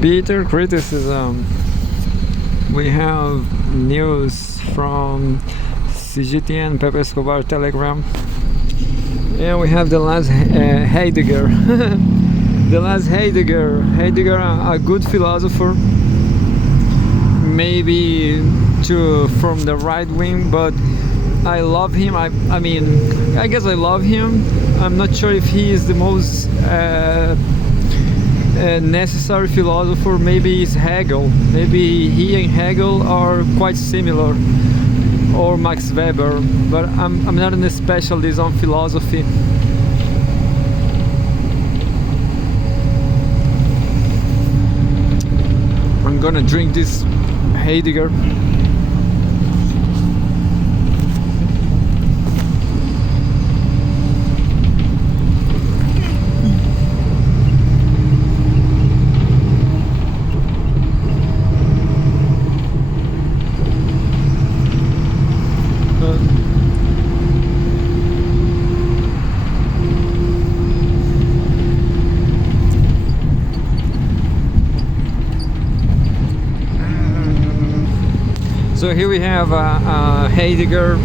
Bitter criticism. We have news from CGTN, Pepe Escobar Telegram. And we have the last Heidegger. The last Heidegger. Heidegger, a good philosopher. Maybe from the right wing, but I love him. I mean, I guess I love him. I'm not sure if he is the most necessary philosopher. Maybe it's Hegel. Maybe he and Hegel are quite similar, or Max Weber. But I'm not a specialist on philosophy. I'm gonna drink this Heidegger. So here we have a Heidegger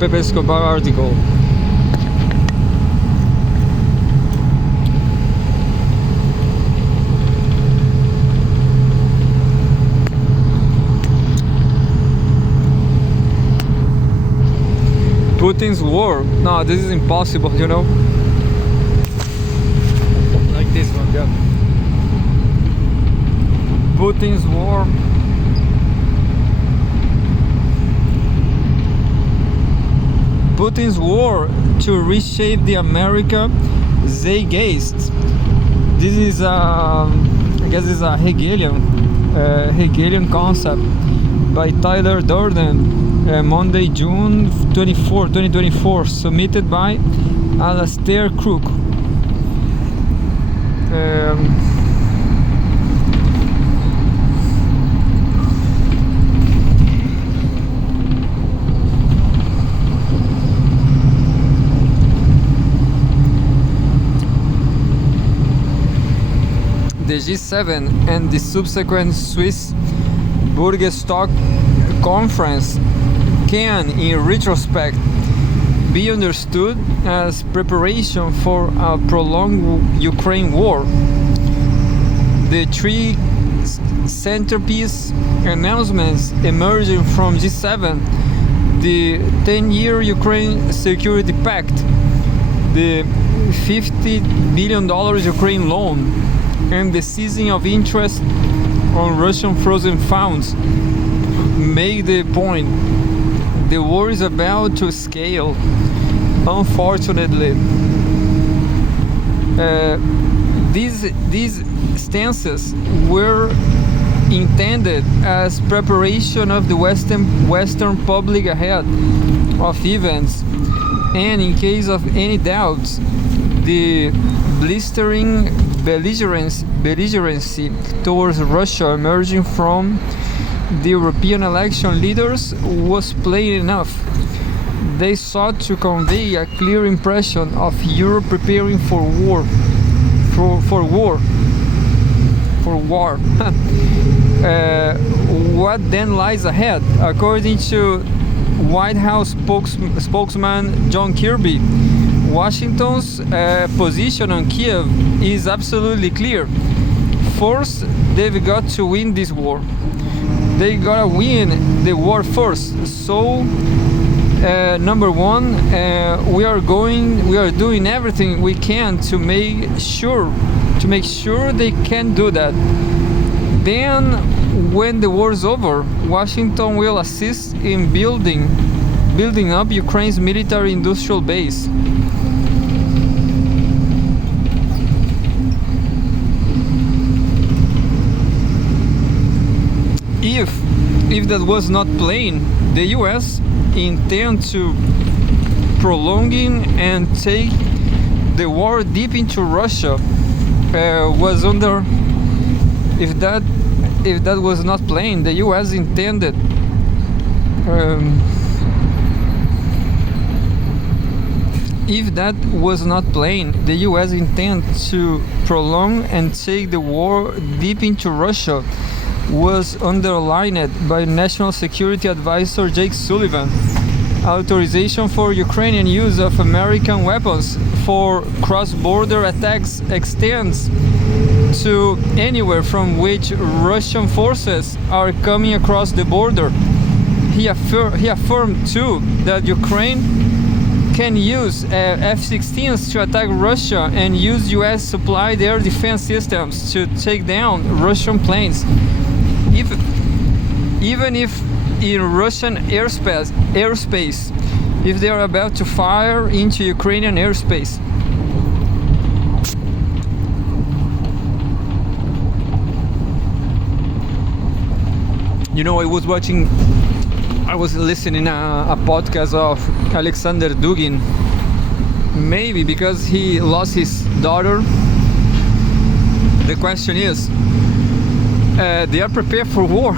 Pepe Escobar article. Putin's war. No, this is impossible, you know. Like this one, yeah. Putin's war. Putin's war to reshape the America Zeitgeist. This is I guess it's a Hegelian concept by Tyler Durden, Monday, June 24, 2024, submitted by Alastair Crooke. The G7 and the subsequent Swiss Bundestag conference can, in retrospect, be understood as preparation for a prolonged Ukraine war. The three centerpiece announcements emerging from G7: the 10-year Ukraine Security Pact, the $50 billion Ukraine loan, and the ceasing of interest on Russian frozen funds, make the point. The war is about to scale. Unfortunately, these stances were intended as preparation of the Western public ahead of events, and in case of any doubts, the blistering belligerency towards Russia emerging from the European election leaders was plain enough. They sought to convey a clear impression of Europe preparing for war. What then lies ahead? According to White House spokesman John Kirby, Washington's position on Kiev is absolutely clear. First, they've got to win this war. They gotta win the war first. So, number one, we are doing everything we can to make sure they can do that. Then, when the war is over, Washington will assist in building up Ukraine's military-industrial base. If that was not plain, the US intend to prolonging and take the war deep into Russia. Was under. If that was not plain, the US intended If that was not plain, the US intent to prolong and take the war deep into Russia was underlined by National Security Advisor Jake Sullivan. Authorization for Ukrainian use of American weapons for cross-border attacks extends to anywhere from which Russian forces are coming across the border. He affirmed too that Ukraine can use F-16s to attack Russia and use US supplied air defense systems to take down Russian planes. Even if in Russian airspace, if they are about to fire into Ukrainian airspace. You know, I was listening a podcast of Alexander Dugin, maybe because he lost his daughter. The question is, they are prepared for war.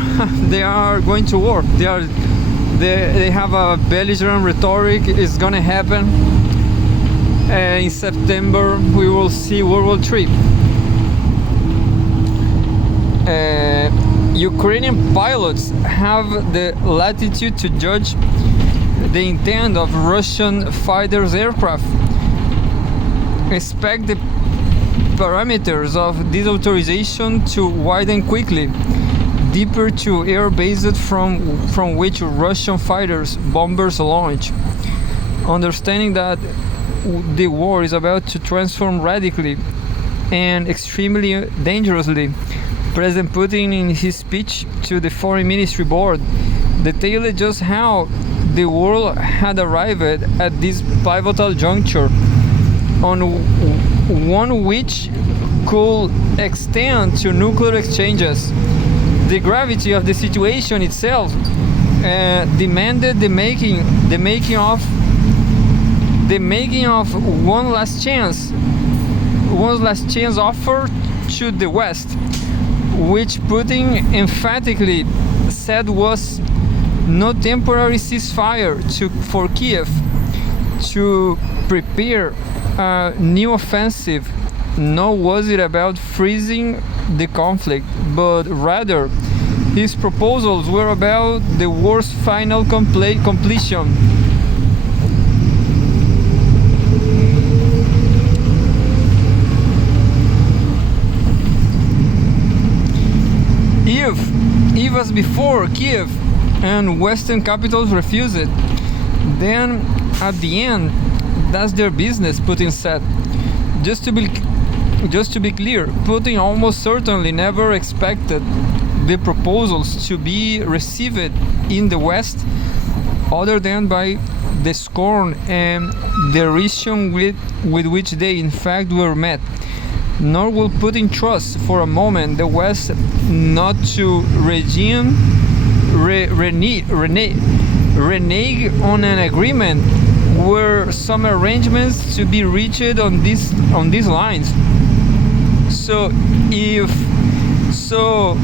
They are going to war. They have a belligerent rhetoric. It's gonna happen. In September we will see World War III. Ukrainian pilots have the latitude to judge the intent of Russian fighters' aircraft. Expect the parameters of this authorization to widen quickly, deeper to air bases from which Russian fighters bombers launch. Understanding that the war is about to transform radically and extremely dangerously, President Putin, in his speech to the Foreign Ministry Board, detailed just how the world had arrived at this pivotal juncture, on one which could extend to nuclear exchanges. The gravity of the situation itself demanded the making of one last chance offer to the West, which Putin emphatically said was no temporary ceasefire for Kiev to prepare a new offensive, nor was it about freezing the conflict, but rather his proposals were about the war's final completion. If as before Kiev and Western capitals refused it, then at the end, that's their business, Putin said. Just to be clear, Putin almost certainly never expected the proposals to be received in the West, other than by the scorn and derision with which they in fact were met. Nor will Putin trust for a moment the West not to renege on an agreement were some arrangements to be reached on these lines. If so,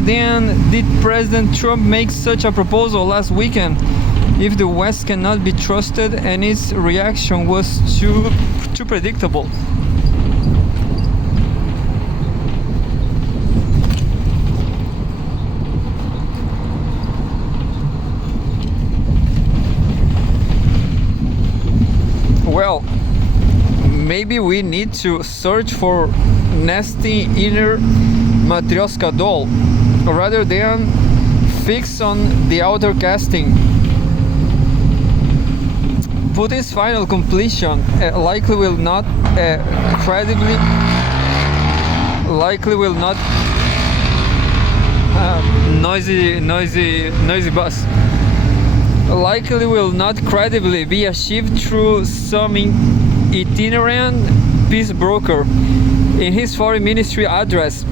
then did President Trump make such a proposal last weekend? If the West cannot be trusted and its reaction was too predictable. Well, maybe we need to search for nasty inner Matryoshka doll, rather than fix on the outer casting. Putin's final completion likely will not noisy bus. Likely will not credibly be achieved through some itinerant peace broker. In his foreign ministry address,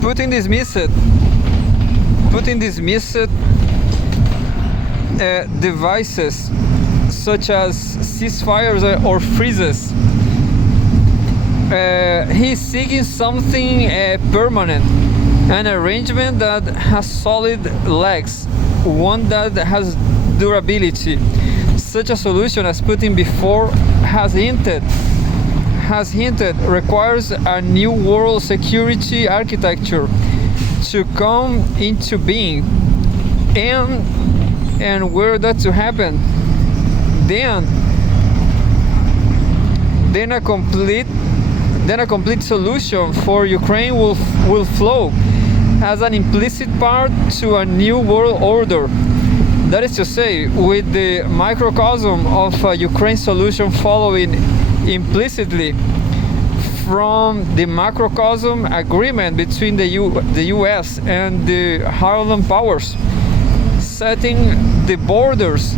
Putin dismissed devices such as ceasefires or freezes. He's seeking something permanent, an arrangement that has solid legs, one that has durability. Such a solution, as Putin before has hinted, requires a new world security architecture to come into being. And were that to happen, then a complete solution for Ukraine will flow as an implicit part to a new world order. That is to say, with the microcosm of a Ukraine solution following implicitly from the macrocosm agreement between the US and the Harlem powers, setting the borders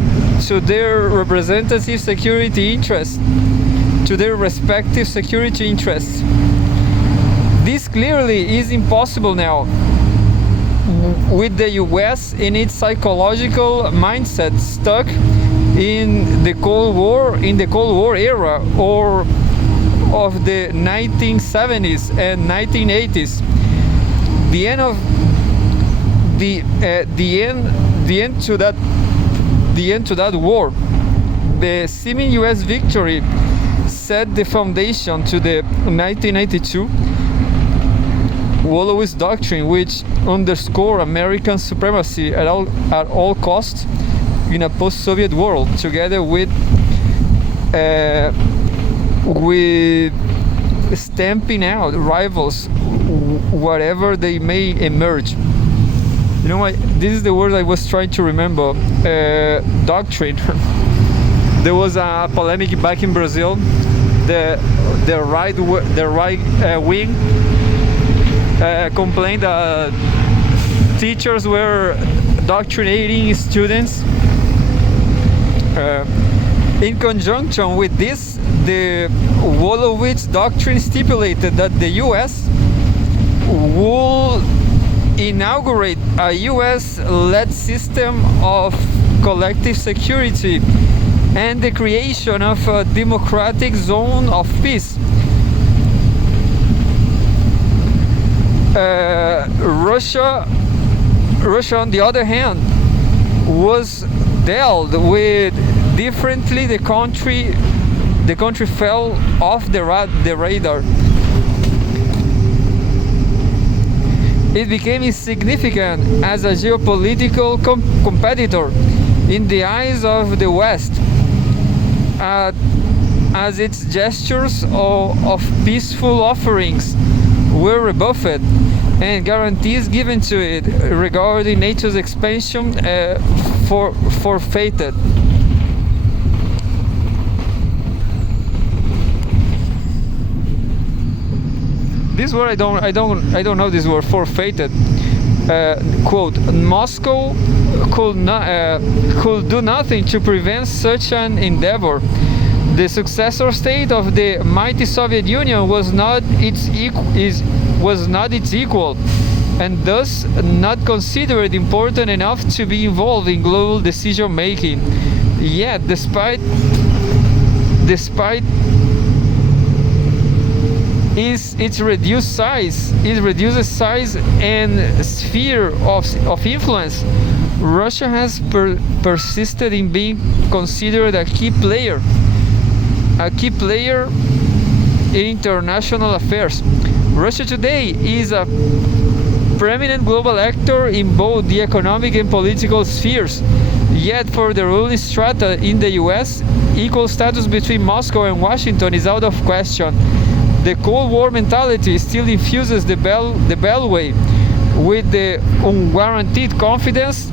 to their representative security interests, to their respective security interests. This clearly is impossible now, with the US in its psychological mindset stuck in the Cold War era, or of the 1970s and 1980s. The end to that war. The seeming US victory set the foundation to the 1992 Wolowitz Doctrine, which underscored American supremacy at all costs in a post-Soviet world, together with stamping out rivals wherever they may emerge. You know what? This is the word I was trying to remember. Doctrine. There was a polemic back in Brazil. The right wing complained that teachers were doctrinating students. In conjunction with this, the Wolowitz Doctrine stipulated that the US would inaugurate a US-led system of collective security and the creation of a democratic zone of peace. Russia, on the other hand, was dealt with differently. The country fell off the radar. It became insignificant as a geopolitical competitor in the eyes of the West, as its gestures of peaceful offerings were rebuffed and guarantees given to it regarding NATO's expansion forfeited. This word I don't know this word, forfeited. Quote: Moscow could do nothing to prevent such an endeavor. The successor state of the mighty Soviet Union was not its equal, and thus not considered important enough to be involved in global decision making. Yet, despite its reduced size and sphere of influence, Russia has persisted in being considered a key player in international affairs. Russia today is a preeminent global actor in both the economic and political spheres. Yet for the ruling strata in the US, equal status between Moscow and Washington is out of question. The Cold War mentality still infuses the beltway with the unguaranteed confidence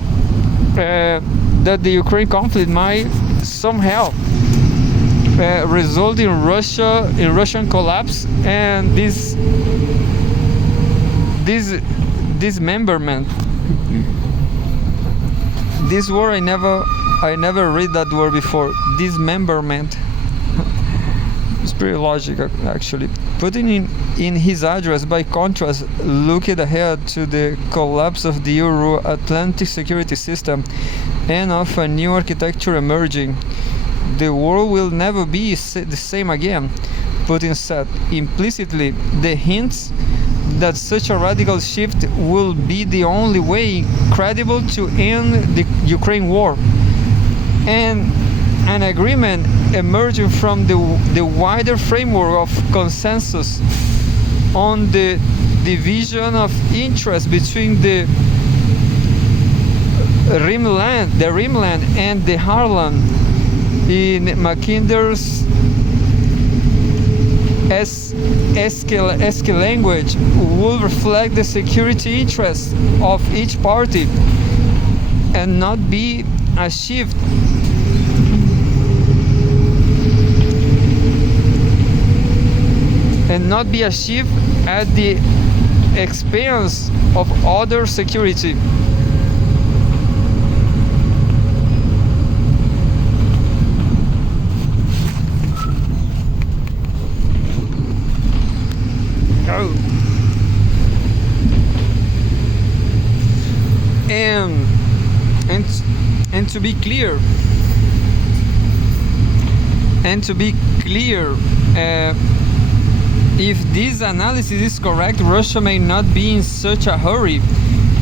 that the Ukraine conflict might somehow result in Russian collapse and dismemberment. This word I never read that word before. Dismemberment. It's pretty logical, actually. Putin in his address, by contrast, looked ahead to the collapse of the Euro-Atlantic security system and of a new architecture emerging. The world will never be the same again, Putin said. Implicitly, the hints that such a radical shift will be the only way credible to end the Ukraine war. and an agreement emerging from the wider framework of consensus on the division of interest between the Rimland and the Harlan in Mackinder's ASCII language will reflect the security interests of each party and not be achieved at the expense of other security. And to be clear, if this analysis is correct, Russia may not be in such a hurry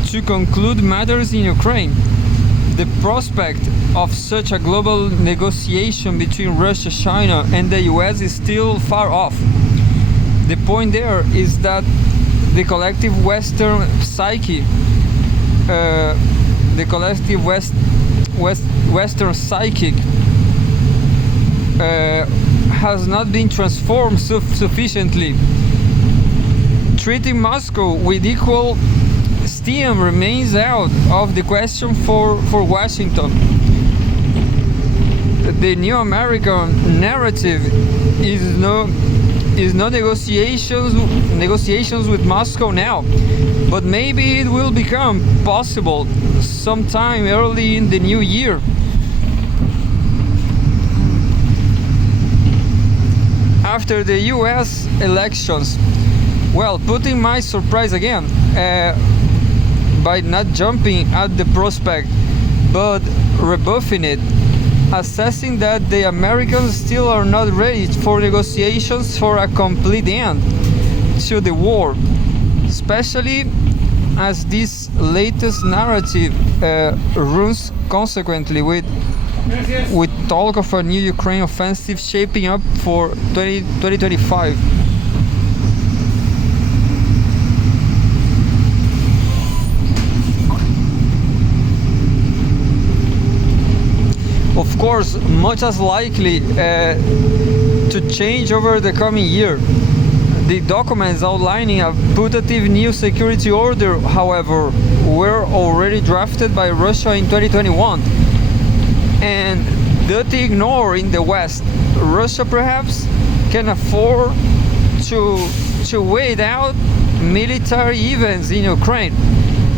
to conclude matters in Ukraine. The prospect of such a global negotiation between Russia, China, and the US is still far off. The point there is that the collective Western psyche, Western psychic has not been transformed sufficiently. Treating Moscow with equal steam remains out of the question for Washington. The new American narrative is no negotiations with Moscow now, but maybe it will become possible sometime early in the new year. After the US elections, well, Putin might surprise again by not jumping at the prospect, but rebuffing it, assessing that the Americans still are not ready for negotiations for a complete end to the war, especially as this latest narrative runs consequently with talk of a new Ukraine offensive shaping up for 2025. Of course, much as likely to change over the coming year. The documents outlining a putative new security order, however, were already drafted by Russia in 2021 and dirty ignore in the West. Russia perhaps can afford to wait out military events in Ukraine,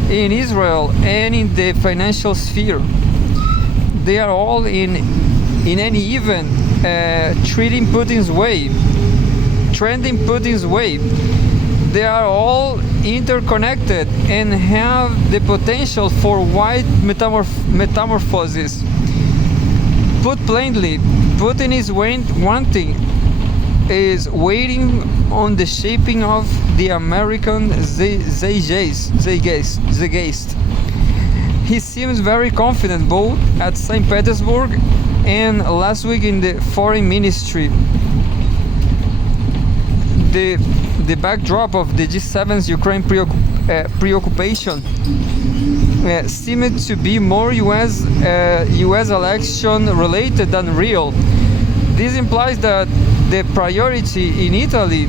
in Israel, and in the financial sphere. They are all in any event trending Putin's way. They are all interconnected and have the potential for wide metamorphosis. Put plainly, Putin is waiting on the shaping of the American Zeitgeist. He seems very confident both at St. Petersburg and last week in the foreign ministry. The backdrop of the G7's Ukraine preoccupation seemed to be more US election related than real. This implies that the priority in Italy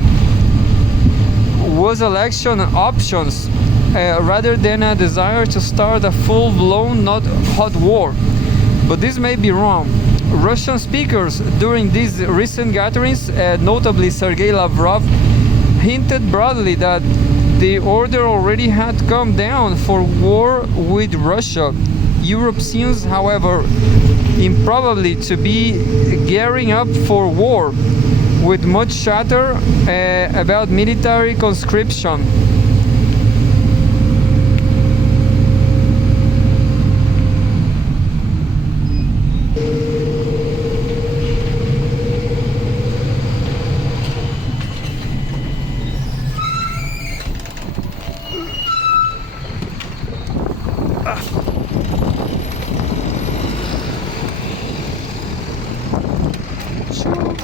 was election options rather than a desire to start a full-blown, not hot war. But this may be wrong. Russian speakers during these recent gatherings, notably Sergei Lavrov, hinted broadly that the order already had come down for war with Russia. Europe seems, however, improbably to be gearing up for war, with much chatter about military conscription. Choo.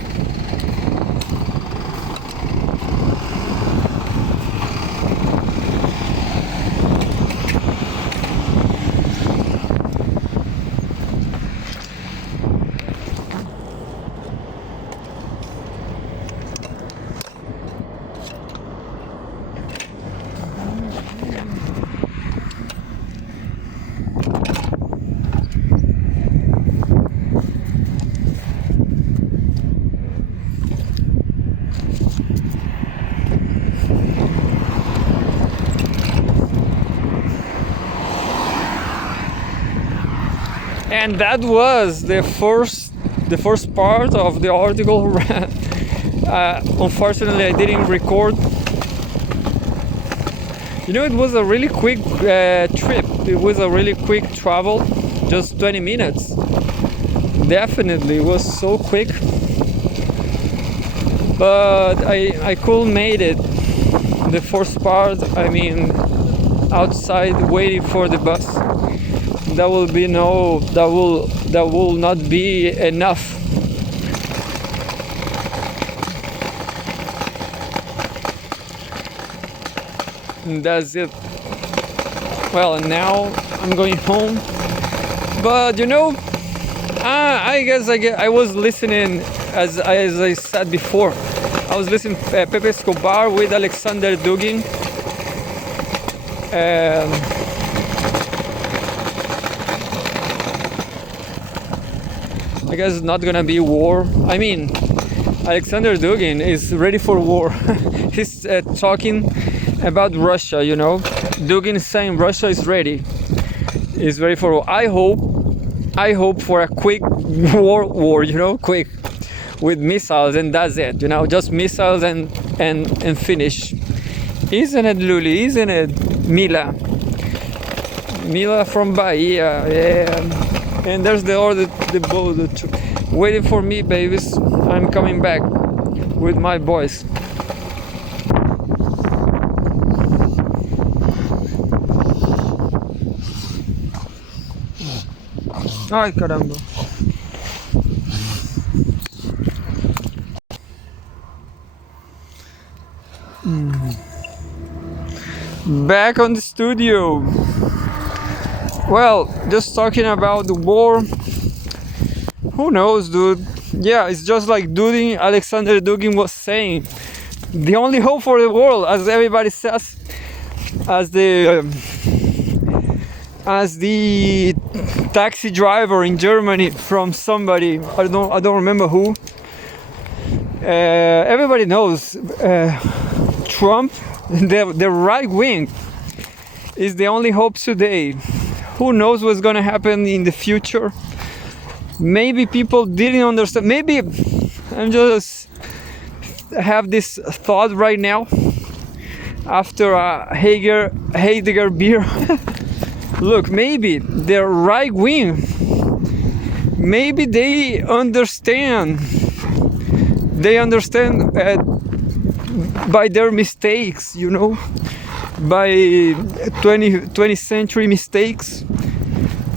And that was the first part of the article. Unfortunately, I didn't record. You know, it was a really quick trip. It was a really quick travel, just 20 minutes. Definitely, it was so quick. But I could made it. The first part, I mean, outside waiting for the bus. That will not be enough. And that's it. Well, and now I'm going home. But you know, I guess I was listening, as I said before, I was listening to Pepe Escobar with Alexander Dugin. I guess it's not gonna be war. I mean, Alexander Dugin is ready for war. He's talking about Russia, you know. Dugin is saying Russia is ready. Is ready for war. I hope for a quick war, you know, quick, with missiles, and that's it, you know, just missiles and finish. Isn't it, Luli? Isn't it, Mila? Mila from Bahia, yeah. And there's the boat waiting for me, babies. I'm coming back with my boys. Ay, caramba. Back on the studio. Well, just talking about the war. Who knows, dude? Yeah, it's just like Alexander Dugin was saying. The only hope for the world, as everybody says, as the taxi driver in Germany from somebody, I don't remember who. Everybody knows Trump, the right wing, is the only hope today. Who knows what's gonna happen in the future? Maybe people didn't understand. Maybe I'm just have this thought right now after a Heidegger beer. Look, maybe the right wing, maybe they understand by their mistakes, you know, by 20th century mistakes.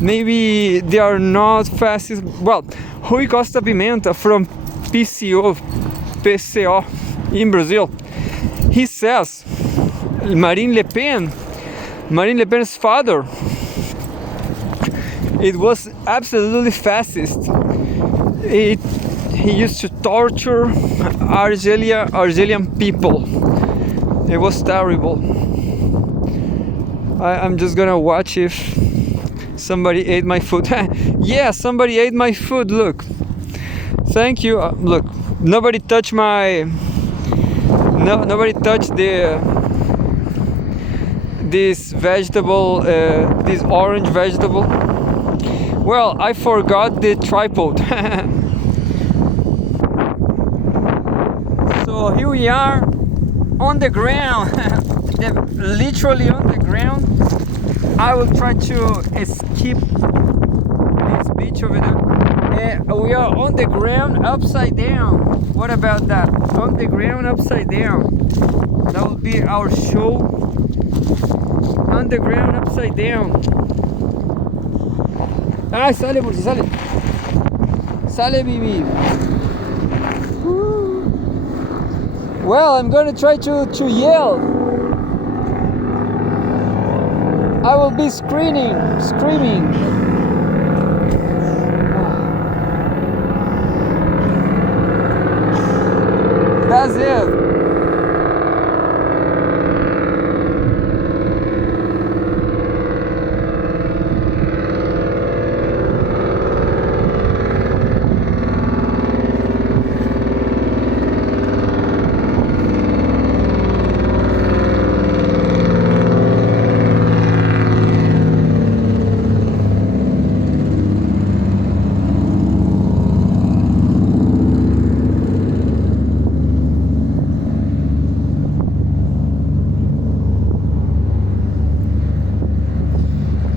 Maybe they are not fascist. Well, Rui Costa Pimenta from PCO in Brazil, he says Marine Le Pen's father, it was absolutely fascist. He used to torture Argelian people. It was terrible. I'm just gonna watch if somebody ate my food. Yeah, somebody ate my food. Look, thank you. Look, nobody touched this vegetable, this orange vegetable. Well, I forgot the tripod. So here we are on the ground. Literally on the ground. I will try to skip this beach over there. We are on the ground upside down. What about that? On the ground upside down. That will be our show. On the ground upside down. Ah, sale, Bursi, sale. Sale, Bibi. Well, I'm gonna try to yell. I will be screaming. That's it.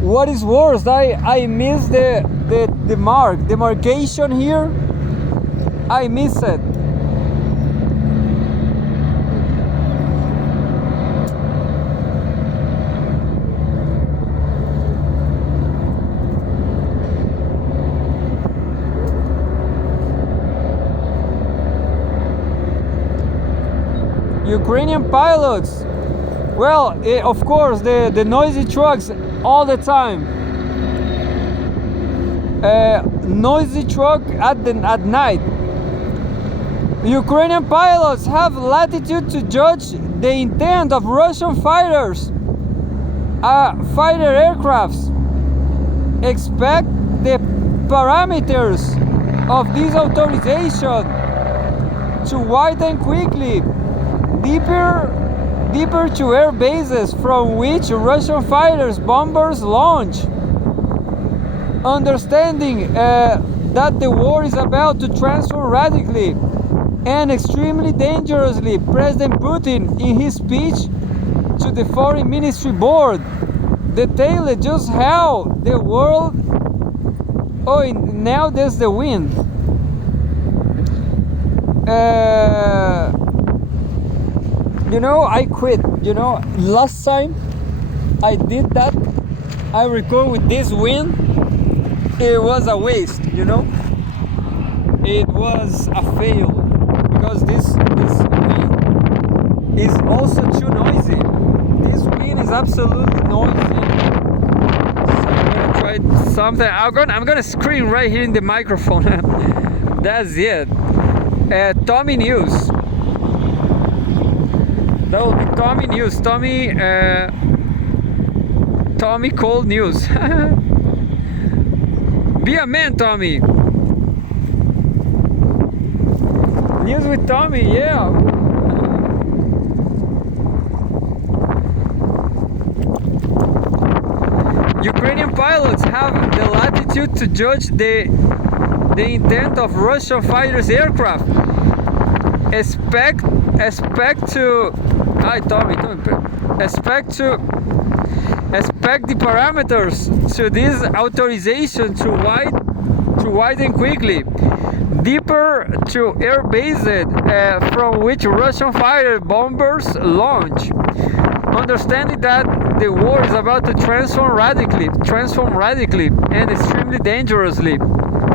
What is worse, I miss the demarcation here. I miss it. Ukrainian pilots. Well, of course, the noisy trucks all the time. Noisy truck at night. Ukrainian pilots have latitude to judge the intent of Russian fighter aircrafts. Expect the parameters of this authorization to widen quickly, deeper to air bases from which Russian fighters bombers launch. Understanding that the war is about to transform radically and extremely dangerously, President Putin, in his speech to the Foreign Ministry Board, detailed just how the world... Oh, now there's the wind. I quit. Last time I did that, I record with this wind. It was a waste. It was a fail because this wind is also too noisy. This wind is absolutely noisy. So I'm gonna try something. I'm gonna scream right here in the microphone. That's it. Tommy News. That will be Tommy News. Tommy Cold News. Be a man, Tommy. News with Tommy, yeah. Ukrainian pilots have the latitude to judge the intent of Russian fighters' aircraft. Expect the parameters to this authorization to widen quickly, deeper to air bases from which Russian fighter bombers launch. Understanding that the war is about to transform radically and extremely dangerously,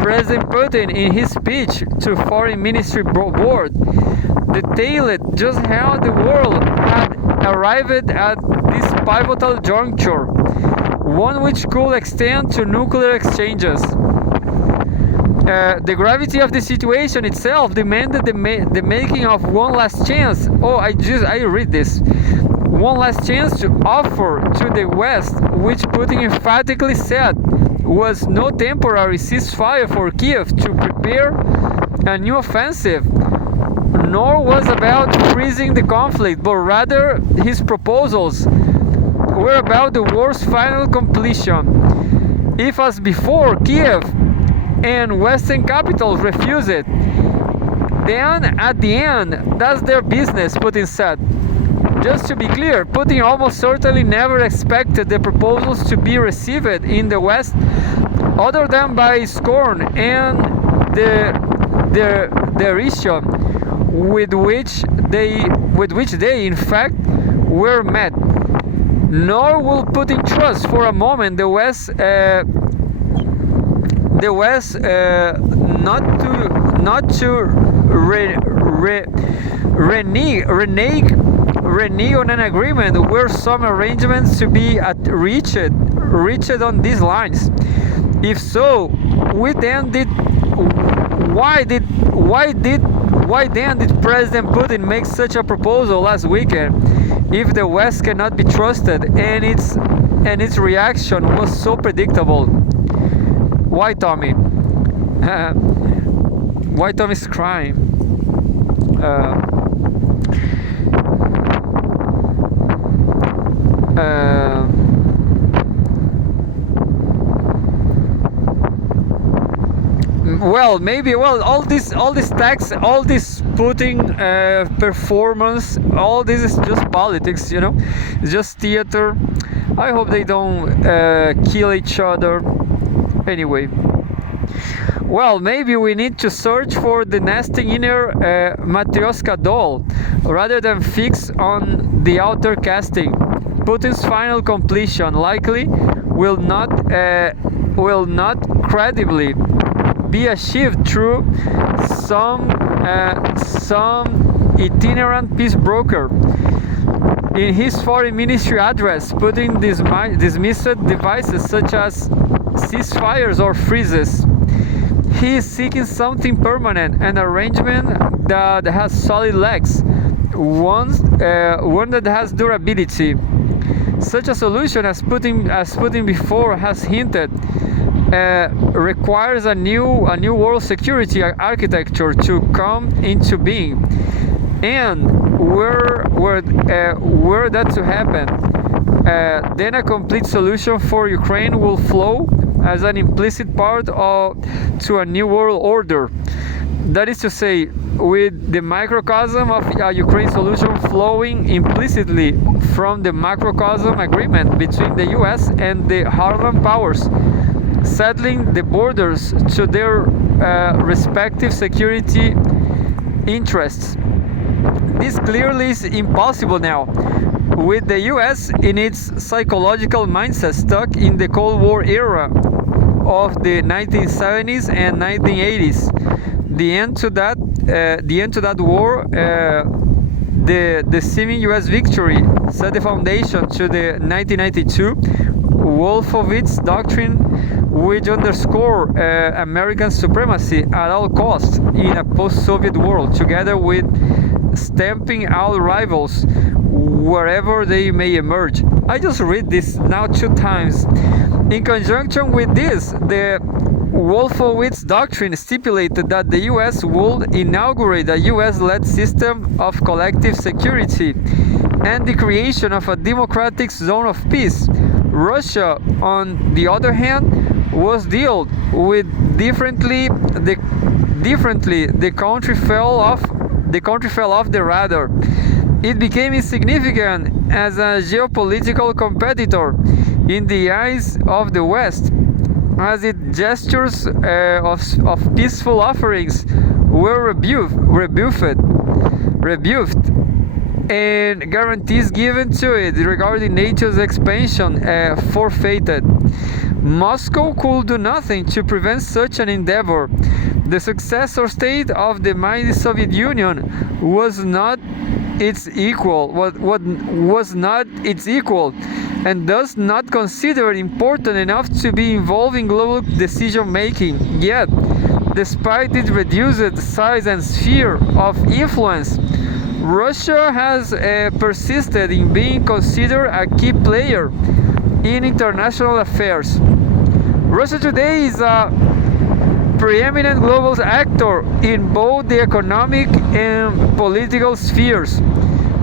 President Putin, in his speech to Foreign Ministry Board, detailed just how the world had arrived at this pivotal juncture, one which could extend to nuclear exchanges. The gravity of the situation itself demanded the making of one last chance. I read this. One last chance to offer to the West, which Putin emphatically said was no temporary ceasefire for Kiev to prepare a new offensive, nor was about freezing the conflict, but rather his proposals were about the war's final completion. If, as before, Kiev and Western capitals refuse it, then at the end, that's their business, Putin said. Just to be clear, Putin almost certainly never expected the proposals to be received in the West, other than by scorn and the derision with which they in fact were met. Nor will Putin trust for a moment the West not to renege on an agreement where some arrangements to be reached on these lines? If so, why then did President Putin make such a proposal last weekend? If the West cannot be trusted and its reaction was so predictable? Why, Tommy? Why Tommy's crying? All this tax, all this Putin performance, all this is just politics, it's just theater. I hope they don't kill each other. Anyway, maybe we need to search for the nesting inner Matryoshka doll rather than fix on the outer casting. Putin's final completion likely will not credibly be achieved through some itinerant peace broker. In his foreign ministry address, Putin dismissed devices such as ceasefires or freezes. He is seeking something permanent, an arrangement that has solid legs, one that has durability. Such a solution, as Putin before has hinted, requires a new world security architecture to come into being. And were that to happen, then a complete solution for Ukraine will flow as an implicit part to a new world order. That is to say, with the microcosm of a Ukraine solution flowing implicitly from the macrocosm agreement between the US and the Heartland powers, settling the borders to their respective security interests. This clearly is impossible now, with the US in its psychological mindset stuck in the Cold War era of the 1970s and 1980s. The end to that war, the seeming US victory set the foundation to the 1992 Wolfowitz Doctrine, which underscored American supremacy at all costs in a post-Soviet world, together with stamping out rivals wherever they may emerge. I just read this now 2 times. In conjunction with this, the Wolfowitz Doctrine stipulated that the US would inaugurate a US-led system of collective security and the creation of a democratic zone of peace. Russia, on the other hand, was dealt with differently. The country fell off the radar. It became insignificant as a geopolitical competitor in the eyes of the West, as its gestures of peaceful offerings were rebuffed, and guarantees given to it regarding NATO's expansion forfeited. Moscow could do nothing to prevent such an endeavor. The successor state of the mighty Soviet Union was not its equal, and thus not considered important enough to be involved in global decision making. Yet, despite its reduced size and sphere of influence, Russia has persisted in being considered a key player in international affairs. Russia today is a preeminent global actor in both the economic and political spheres.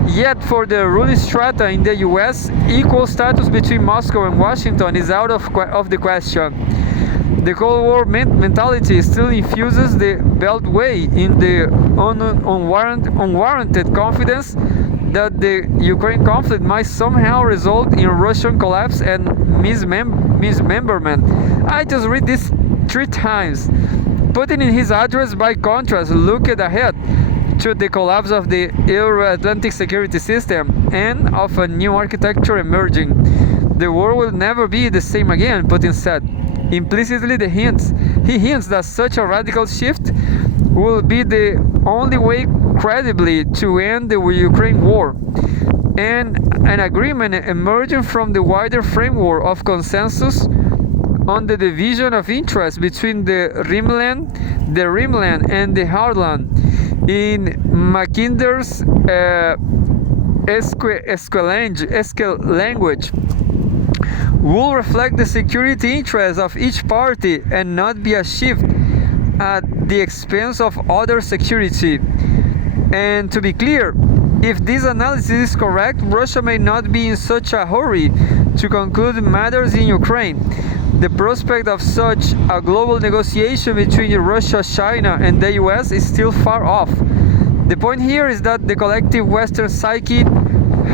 Yet for the ruling strata in the US, equal status between Moscow and Washington is out of the question. The Cold War mentality still infuses the Beltway in the unwarranted confidence that the Ukraine conflict might somehow result in Russian collapse and mismemberment. I just read this 3 times. Putin in his address, by contrast, looked ahead to the collapse of the Euro-Atlantic security system and of a new architecture emerging. The world will never be the same again, Putin said. Implicitly, he hints that such a radical shift will be the only way credibly to end the Ukraine war, and an agreement emerging from the wider framework of consensus on the division of interest between the Rimland and the Heartland in Mackinder's Esque language will reflect the security interests of each party and not be achieved at the expense of other security. And to be clear, if this analysis is correct, Russia may not be in such a hurry to conclude matters in Ukraine. The prospect of such a global negotiation between Russia, China, and the US is still far off. The point here is that the collective Western psyche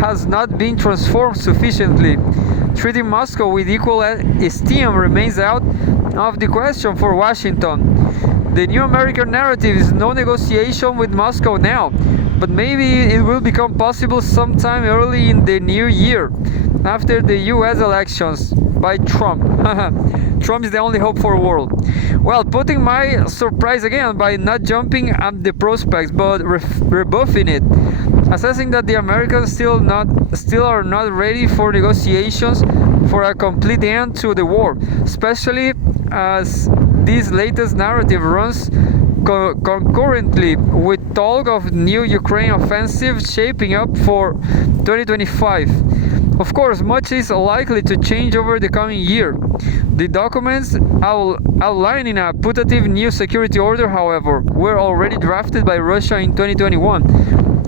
has not been transformed sufficiently. Treating Moscow with equal esteem remains out of the question for Washington. The new American narrative is no negotiation with Moscow now, but maybe it will become possible sometime early in the new year, after the US elections by Trump. Trump is the only hope for the world. Well, Putin might surprise again by not jumping at the prospects, but rebuffing it, assessing that the Americans still are not ready for negotiations for a complete end to the war, especially as this latest narrative runs concurrently with talk of new Ukraine offensive shaping up for 2025. Of course, much is likely to change over the coming year. The documents outlining a putative new security order, however, were already drafted by Russia in 2021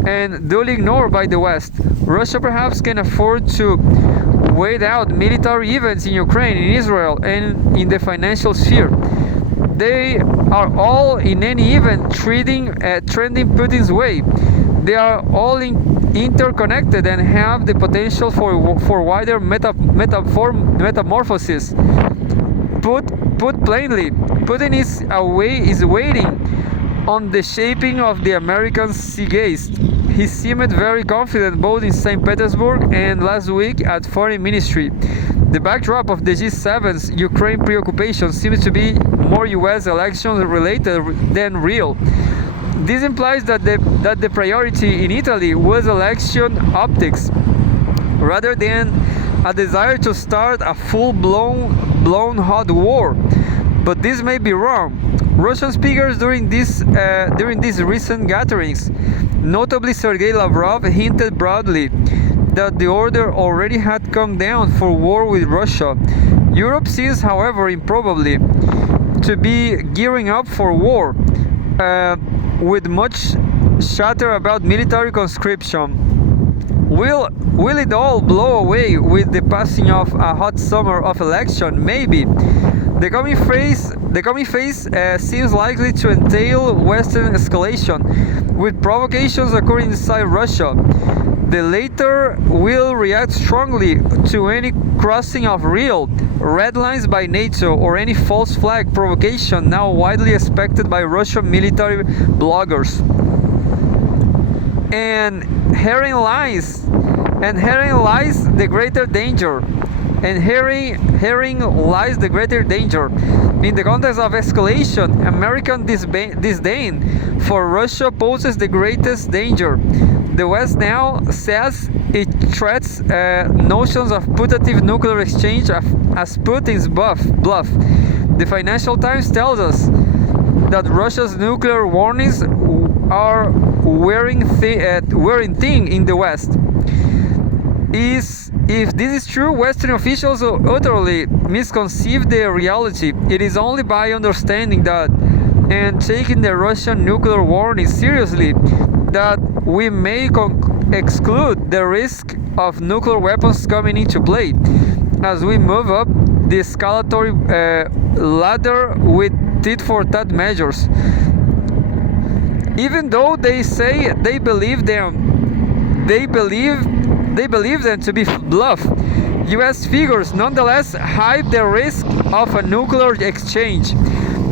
and duly ignored by the West. Russia perhaps can afford to wait out military events in Ukraine, in Israel, and in the financial sphere. They are all, in any event, trending Putin's way. They are all interconnected and have the potential for wider metamorphosis. Put plainly, Putin is waiting on the shaping of the American Zeitgeist. He seemed very confident both in St. Petersburg and last week at Foreign Ministry. The backdrop of the G7's Ukraine preoccupation seems to be more US elections related than real. This implies that the priority in Italy was election optics, rather than a desire to start a full-blown hot war. But this may be wrong. Russian speakers during these recent gatherings, notably Sergei Lavrov, hinted broadly that the order already had come down for war with Russia. Europe seems, however, improbably to be gearing up for war, with much chatter about military conscription. Will it all blow away with the passing of a hot summer of election? Maybe. The coming phase seems likely to entail Western escalation, with provocations occurring inside Russia. The latter will react strongly to any crossing of real red lines by NATO or any false flag provocation now widely expected by Russian military bloggers. And herein lies the greater danger. In the context of escalation, American disdain for Russia poses the greatest danger. The West now says it treats notions of putative nuclear exchange as Putin's bluff. The Financial Times tells us that Russia's nuclear warnings are wearing thin in the West. If this is true, Western officials utterly misconceive the reality. It is only by understanding that and taking the Russian nuclear warning seriously that we may exclude the risk of nuclear weapons coming into play as we move up the escalatory ladder with tit-for-tat measures. Even though they say they believe them to be bluff, US figures nonetheless hide the risk of a nuclear exchange.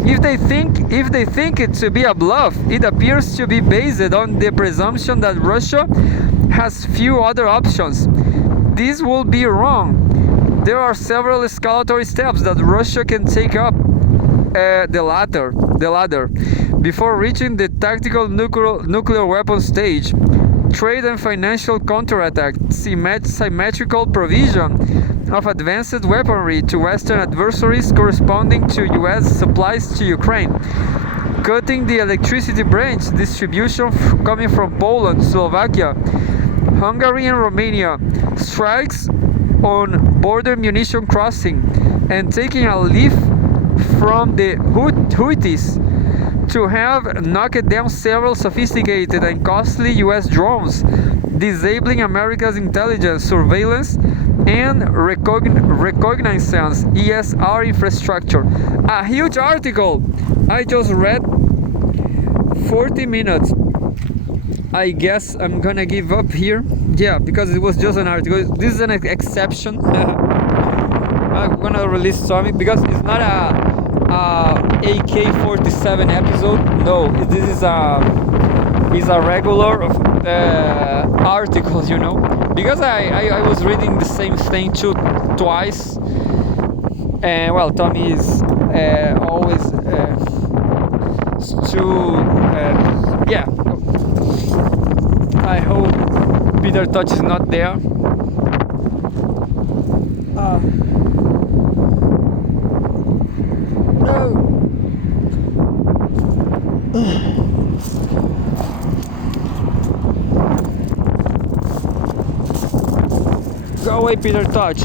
If they think it to be a bluff, it appears to be based on the presumption that Russia has few other options. This will be wrong. There are several escalatory steps that Russia can take up the ladder. before reaching the tactical nuclear weapon stage. Trade and financial counterattack, symmetrical provision of advanced weaponry to Western adversaries corresponding to US supplies to Ukraine, cutting the electricity branch distribution coming from Poland, Slovakia, Hungary and Romania, strikes on border munition crossing, and taking a leaf from the Houthis to have knocked down several sophisticated and costly US drones, disabling America's intelligence, surveillance, and reconnaissance ESR infrastructure. A huge article! I just read 40 minutes. I guess I'm gonna give up here. Yeah, because it was just an article. This is an exception. I'm gonna release something because it's not a AK-47 episode. No, this is a regular articles, you know. Because I was reading the same thing twice, and well, Tommy is always yeah. I hope Peter Touch is not there. Go away, Peter Touch.